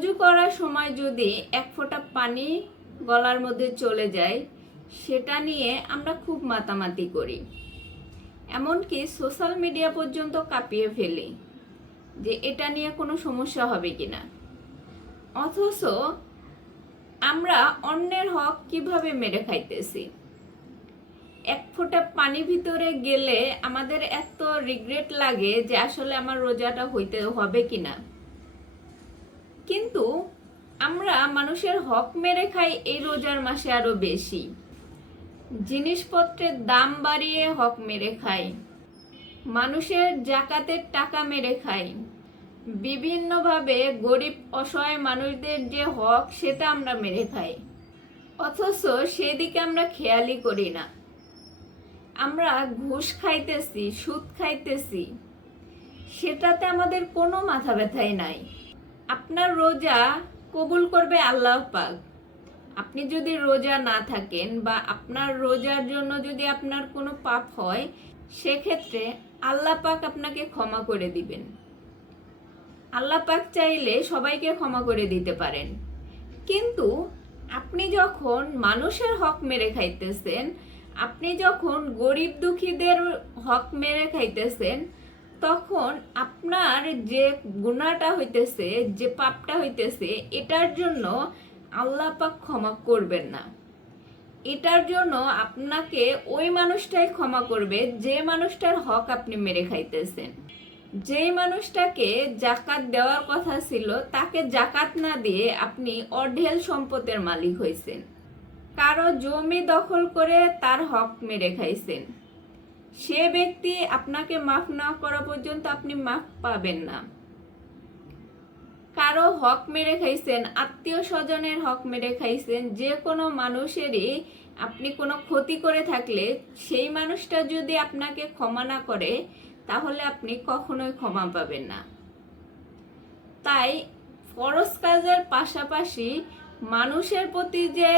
অজু করার সময় যদি এক ফোঁটা পানি গলার মধ্যে চলে যায়, সেটা নিয়ে আমরা খুব মাতামাতি করি, এমনকি সোশ্যাল মিডিয়া পর্যন্ত কাঁপিয়ে ফেলি যে এটা নিয়ে কোনো সমস্যা হবে কিনা। অথচ আমরা অন্যের হক কিভাবে মেরে খাইতেছি। এক ফোঁটা পানি ভিতরে গেলে আমাদের এত রিগ্রেট লাগে যে আসলে আমার রোজাটা হইতে হবে কিনা। কিন্তু আমরা মানুষের হক মেরে খাই এই রোজার মাসে আরো বেশি। জিনিসপত্রের দাম বাড়িয়ে হক মেরে খাই, মানুষের জাকাতের টাকা মেরে খাই, বিভিন্নভাবে গরিব অসহায় মানুষদের যে হক সেটা আমরা মেরে খাই। অথচ সেদিকে আমরা খেয়ালই করি না। আমরা ঘুষ খাইতেছি, সুদ খাইতেছি, সেটাতে আমাদের কোনো মাথা ব্যথাই নাই। আপনার রোজা কবুল করবে আল্লাহ পাক। আপনি যদি রোজা না থাকেন বা আপনার রোজার জন্য যদি আপনার কোনো পাপ হয়, সেক্ষেত্রে আল্লাহ পাক আপনাকে ক্ষমা করে দিবেন। আল্লাহ পাক চাইলে সবাইকে ক্ষমা করে দিতে পারেন। কিন্তু আপনি যখন মানুষের হক মেরে খাইতেছেন, আপনি যখন গরিব দুঃখীদের হক মেরে খাইতেছেন, তখন আপনার যে গুনাহটা হইতেছে, যে পাপটা হইতেছে, এটার জন্য আল্লাহ পাক ক্ষমা করবেন না। এটার জন্য আপনাকে ওই মানুষটাই ক্ষমা করবে যে মানুষটার হক আপনি মেরে খাইতেছেন। যেই মানুষটাকে জাকাত দেওয়ার কথা ছিল, তাকে জাকাত না দিয়ে আপনি অঢেল সম্পদের মালিক হইছেন। কারো জমি দখল করে তার হক মেরে খাইছেন। সে ব্যক্তি আপনাকে মাফ না করা পর্যন্ত আপনি মাফ পাবেন না। কারো হক মেরে খাইছেন, আত্মীয় স্বজনের হক মেরে খাইছেন। যে কোনো মানুষেরই আপনি কোনো ক্ষতি করে থাকলে সেই মানুষটা যদি আপনাকে ক্ষমা না করে, তাহলে আপনি কখনোই ক্ষমা পাবেন না। তাই ফরজ কাজের পাশাপাশি মানুষের প্রতি যে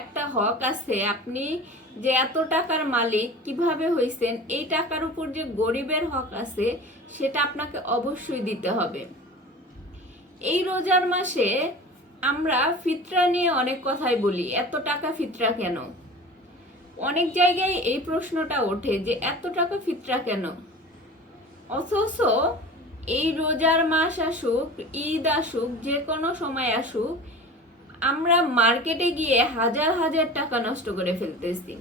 একটা হক আছে, আপনি যে এত টাকার মালিক কিভাবে হইছেন, এই টাকার উপর যে গরিবের হক আছে, সেটা আপনাকে অবশ্যই দিতে হবে। এই রোজার মাসে আমরা ফিতরা নিয়ে অনেক কথাই বলি, এত টাকা ফিতরা কেন? অনেক জায়গায় এই প্রশ্নটা ওঠে যে এত টাকা ফিতরা কেন? অথচ এই রোজার মাস আসুক, ঈদ আসুক, যে কোনো সময় আসুক, আমরা মার্কেটে গিয়ে হাজার হাজার টাকা নষ্ট করে ফেলতেছি।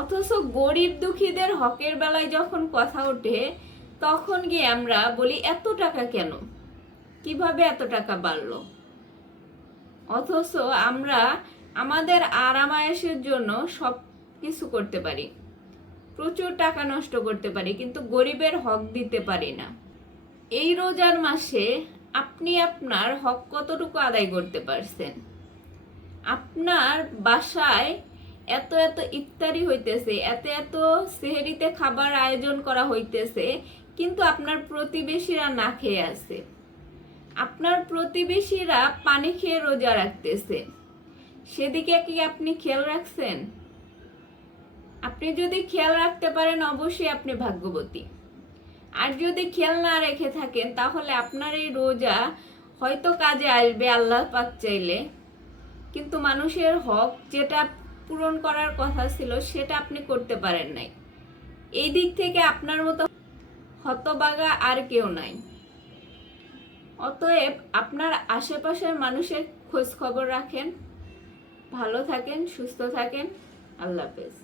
অথচ গরিব দুঃখীদের হকের বেলায় যখন কথা ওঠে, তখন গিয়ে আমরা বলি এত টাকা কেন, কিভাবে এত টাকা বাড়লো। অথচ আমরা আমাদের আরামায়েশের জন্য সব কিছু করতে পারি, প্রচুর টাকা নষ্ট করতে পারি, কিন্তু গরিবের হক দিতে পারি না। এই রোজার মাসে আপনি আপনার হক কতটুকু আদায় করতে পারছেন? আপনার বাসায় এত এত ইফতারি হইতেছে, এত এত সেহরিতে খাবার আয়োজন করা হইতেছে, কিন্তু আপনার প্রতিবেশীরা না খেয়ে আছে। আপনার প্রতিবেশীরা পানি খেয়ে রোজা রাখতেছে, সেদিকে কি আপনি খেয়াল রাখছেন? আপনি যদি খেয়াল রাখতে পারেন, অবশ্যই আপনি ভাগ্যবতী। আর যদি খেয়াল না রেখে থাকেন, তাহলে আপনার এই রোজা হয়তো কাজে আসবে আল্লাহ পাক চাইলে, কিন্তু মানুষের হক যেটা পূরণ করার কথা ছিল, সেটা আপনি করতে পারেন নাই। এই দিক থেকে আপনার মতো হতভাগা আর কেউ নাই। অতএব আপনার আশেপাশের মানুষের খোঁজ খবর রাখেন, ভালো থাকেন, সুস্থ থাকেন। আল্লাহ হাফেজ।